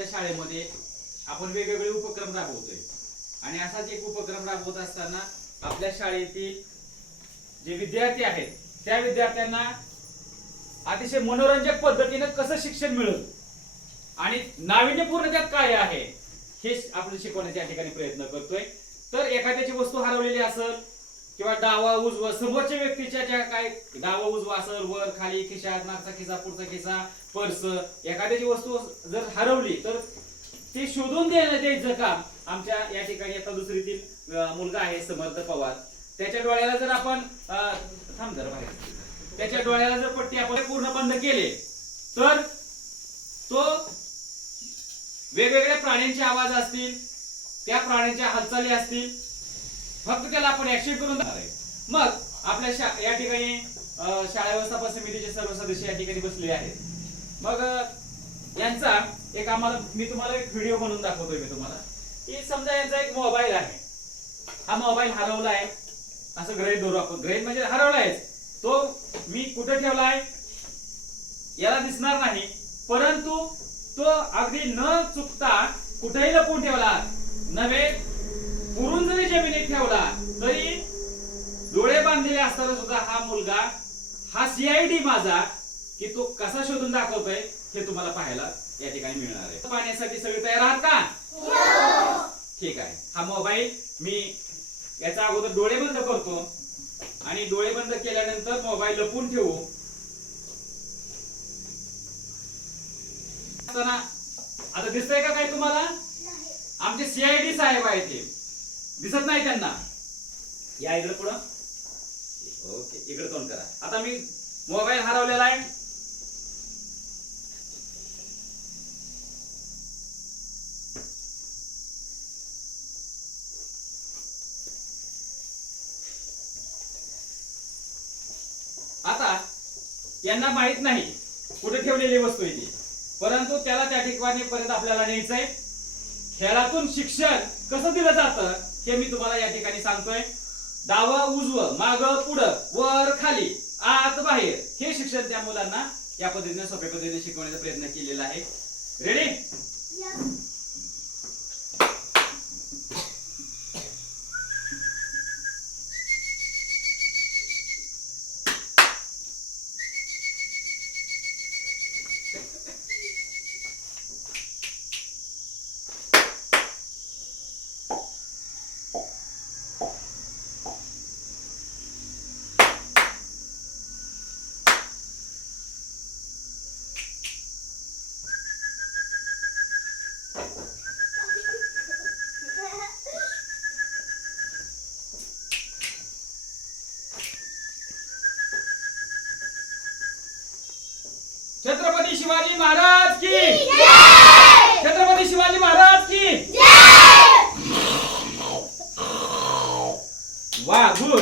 आपल्या शाळेमध्ये आपण वेगवेगळे उपक्रम राबवतोय आणि असाच एक उपक्रम राबवत असताना आपल्या शाळेतील जे विद्यार्थी आहेत त्या विद्यार्थ्यांना अतिशय मनोरंजक पद्धतीने कसं शिक्षण मिळेल आणि नाविन्यपूर्ण त्यात काय आहे हे आपण शिकवण्याच्या ठिकाणी प्रयत्न करतोय। तर एखाद्याची वस्तू हरवलेली असेल किंवा डावा उजवा समोरच्या व्यक्तीच्या ज्या काय डावा उजवा असेल वर खाली खिशात मागचा खिसा पुढचा खिसा पर्स एखाद्याची वस्तू जर हरवली तर ती शोधून द्यायचं काम आमच्या या ठिकाणी आता दुसरीतील मुलगा आहे समर्थ पवार त्याच्या डोळ्याला जर आपण थांब जरा बाहेर त्याच्या डोळ्याला जर पट्टी आपण पूर्ण बंद केले तर तो वेगवेगळ्या प्राण्यांचे आवाज असतील त्या प्राण्यांच्या हालचाली असतील फक्त त्याला आपण ऍक्शन करून देणार आहे। मग आपल्या या ठिकाणी शाळा व्यवस्थापन समितीचे सर्व सदस्य या ठिकाणी बसले आहेत। मग यांचा एक आम्हाला मी तुम्हाला एक व्हिडिओ बनवून दाखवतोय मी तुम्हाला की समजा यांचा एक मोबाईल आहे हा मोबाईल हरवला आहे असं गृहीत धरू आपण गृहीत म्हणजे हरवलाय तो मी कुठे ठेवलाय याला दिसणार नाही परंतु तो अगदी न चुकता कुठेही लपवून ठेवला नव्हे पुरून जरी जमिनीत ठेवला तरी डोळे बांधलेले असताना सुद्धा हा मुलगा हा सीआयडी माझा की तो कसा शोधून दाखवतोय हे तुम्हाला पाहायला या ठिकाणी मिळणार आहे। पाहण्यासाठी सगळे तयार आहात का? ठीक आहे। हा मोबाईल मी याचा अगोदर डोळे बंद करतो आणि डोळे बंद केल्यानंतर मोबाईल लपवून ठेवू आता दिसतंय का काय तुम्हाला? आमचे सीआयडी साहेब आहेत ते दिसत नाही त्यांना या इकडे पुढं ओके इकडे तोंड करा। आता मी मोबाईल हरवलेला आहे आता यांना माहित नाही कुठे ठेवलेली वस्तू आहे ती परंतु त्याला त्या ठिकाणी पर्यंत आपल्याला न्यायचंय। खेळातून शिक्षण कसं दिलं जातं हे मी तुम्हाला या ठिकाणी सांगतोय। डावा उजवं माग पुढं वर खाली आत बाहेर हे शिक्षण त्या मुलांना या पद्धतीने सोप्या पद्धतीने शिकवण्याचा प्रयत्न केलेला आहे। रेडी? छत्रपती शिवाजी महाराज की जय! छत्रपती शिवाजी महाराज की जय! वाह गुड